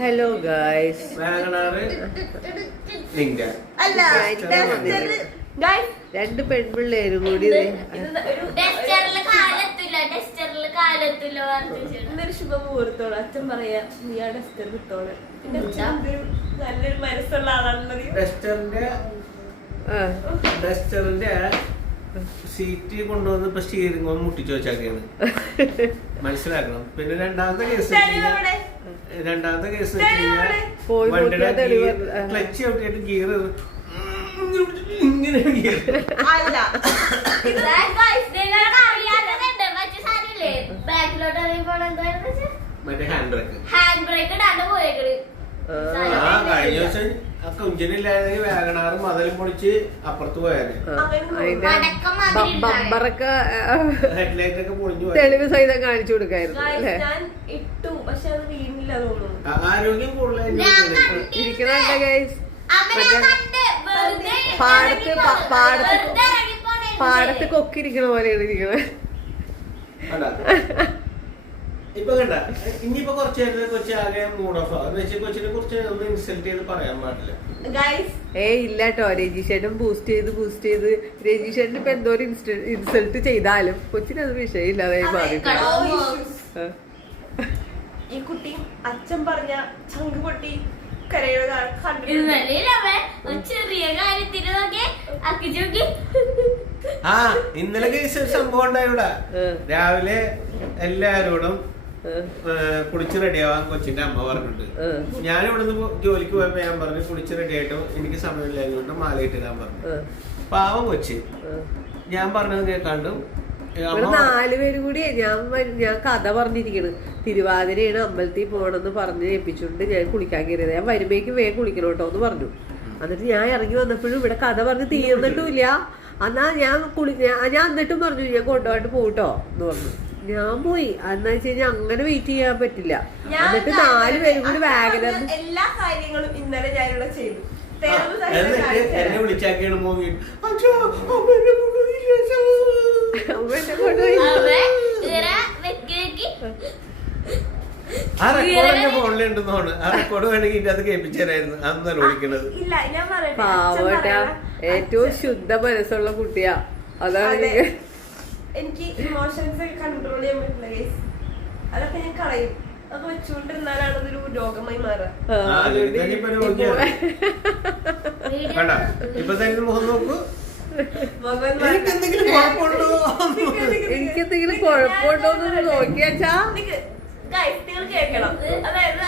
Hello guys, രണ്ട് പെൺപിള്ളേരും കൂടി ശുഭമുഹൂർത്തോളം അച്ഛൻ പറയാ നീ ആ ഡസ്റ്റർ കിട്ടോളെ. നല്ലൊരു മനസ്സുള്ള ആളാണെന്നത്. ഡസ്റ്ററിന്റെ സീറ്റ് കൊണ്ടുവന്ന് ഇപ്പൊ സ്റ്റിയറിംഗ് ഒന്ന് മുട്ടിച്ചു വെച്ചാക്കിയാണ്. മനസ്സിലാക്കണം. പിന്നെ രണ്ടാമത്തെ കേസ് വണ്ടിയുടെ ക്ലച്ച് ഔട്ടിയായിട്ട് ഗിയർ ഇങ്ങനെ മറ്റേ ഹാൻഡ് ബ്രേക്ക് കഴിഞ്ഞ ദിവസം ആ കുഞ്ചനില്ലാതെ വാഗണാറും മതിലും പൊളിച്ച് അപ്പുറത്ത് പോയാല് ബമ്പറൊക്കെ ഹെഡ്ലൈറ്റ് ഒക്കെ പൊളിഞ്ഞു തെളിവ് സഹിതം കാണിച്ചു കൊടുക്കായിരുന്നു. ആരോഗ്യം കൂടുതൽ ഇരിക്കണ ഗൈസ്, പാടത്ത് കൊക്കിരിക്കണ പോലെയാണ് ഇരിക്കണേ. ഇപ്പൊ കണ്ട ഇനിയിപ്പോ കുറച്ച് നേരത്തെ കൊച്ചി ആകെ മൂഡ് ഓഫ് ആകും. കൊച്ചിനെ കുറിച്ച് ഒന്ന് ഇൻസൾട്ട് ചെയ്ത് പറയാൻ പാടില്ല. ഇല്ലാട്ടോ, രജിഷേട്ടൻ ബൂസ്റ്റ് ചെയ്ത് രജിഷേട്ടൻ ഇപ്പൊ എന്തോ ഇൻസൾട്ട് ചെയ്താലും കൊച്ചിനത് വിഷയമില്ലാതെ മാറിയിട്ടുണ്ട്. ഈ കുട്ടി അച്ഛൻ പറഞ്ഞ ചങ്ക് പൊട്ടി ഇന്നലെ സംഭവം ഉണ്ടായിവിടെ. രാവിലെ എല്ലാരോടും കുളിച്ച് റെഡിയാവാൻ കൊച്ചിന്റെ അമ്മ പറഞ്ഞിട്ടുണ്ട്. ഞാൻ ഇവിടുന്ന് ജോലിക്ക് പോയപ്പോ ഞാൻ പറഞ്ഞു കുളിച്ച് റെഡി ആയിട്ടും എനിക്ക് സമയമില്ലായതുകൊണ്ട് മാലയിട്ടിടാൻ പറഞ്ഞു. പാവം കൊച്ച് ഞാൻ പറഞ്ഞത് കേൾക്കാണ്ടും 4 പേര് കൂടി ഞാൻ കഥ പറഞ്ഞിരിക്കണ്. തിരുവാതിരയാണ് അമ്പലത്തിൽ പോകണമെന്ന് പറഞ്ഞ് ഏൽപ്പിച്ചുകൊണ്ട് ഞാൻ കുളിക്കാൻ കയറിയത്. ഞാൻ വരുമ്പോഴേക്കും വേഗം കുളിക്കണം കേട്ടോ എന്ന് പറഞ്ഞു. എന്നിട്ട് ഞാൻ ഇറങ്ങി വന്നപ്പോഴും ഇവിടെ കഥ പറഞ്ഞ് തീർന്നിട്ടുമില്ല. എന്നാ ഞാൻ എന്നിട്ടും പറഞ്ഞു ഞാൻ കൊണ്ടുപോയിട്ട് പോട്ടോ എന്ന് പറഞ്ഞു. ഞാൻ പോയി. എന്നാ വെച്ച് കഴിഞ്ഞാൽ അങ്ങനെ വെയിറ്റ് ചെയ്യാൻ പറ്റില്ല. എന്നിട്ട് 4 പേരും കൂടി വാഗനർ എല്ലാ കാര്യങ്ങളും ഇന്നലെ ഞാനിവിടെ ചെയ്തു. എന്നെ വിളിച്ചാക്കിയാണ് മൂവി ആ റെക്കോർഡ് എന്റെ ഫോണിലുണ്ടെന്നാണ്. ആ റെക്കോർഡ് വേണമെങ്കിൽ അത് കേൾപ്പിച്ചു തരായിരുന്നു. അന്നാണ് വിളിക്കണത്. പാവട്ടാ, ഏറ്റവും ശുദ്ധ മനസ്സുള്ള കുട്ടിയാ. അതാണ് എനിക്ക് ഇമോഷൻസ് കൺട്രോൾ ചെയ്യാൻ പറ്റില്ല ഗൈസ്. അതൊക്കെ ഞാൻ കളയും. അതൊക്കെ വെച്ചുകൊണ്ടിരുന്നാലാണ് അതൊരു രോഗമായി മാറുക. ഇപ്പൊ തന്നെ മുഖം നോക്കൂ. എനിക്കെന്തെങ്കിലും കുഴപ്പമുണ്ടോ എന്ന് നോക്കിയാച്ചാ നിങ്ങൾ കേൾക്കണം. അതായത്